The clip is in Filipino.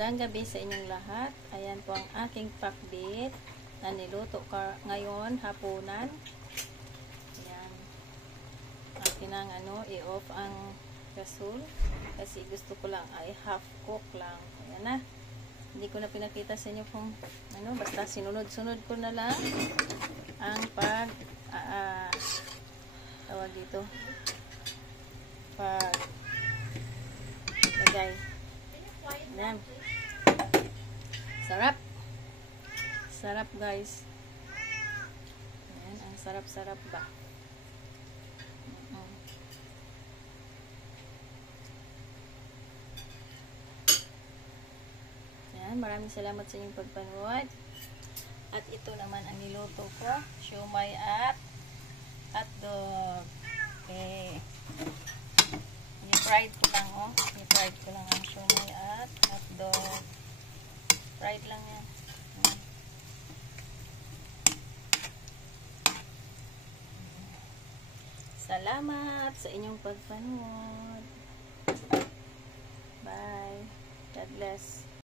Magandang gabi sa inyong lahat. Ayan po ang aking pakbit na niluto ngayon, hapunan. Ayan. Akin ang i-off ang gasol. Kasi gusto ko lang ay half cook lang. Ayan na. Hindi ko na pinakita sa inyo kung basta sinunod-sunod ko na lang ang tawag dito. Lagay. Ayan. Sarap. Sarap, guys. Ayan, ang sarap-sarap ba. Ayan, maraming salamat sa inyong pagpanood. At ito naman ang niluto ko. Siomay at hotdog. Okay. I-fried ko lang, I-fried ko lang ang siomay at hotdog. Fried lang yan. Salamat sa inyong pagpanood.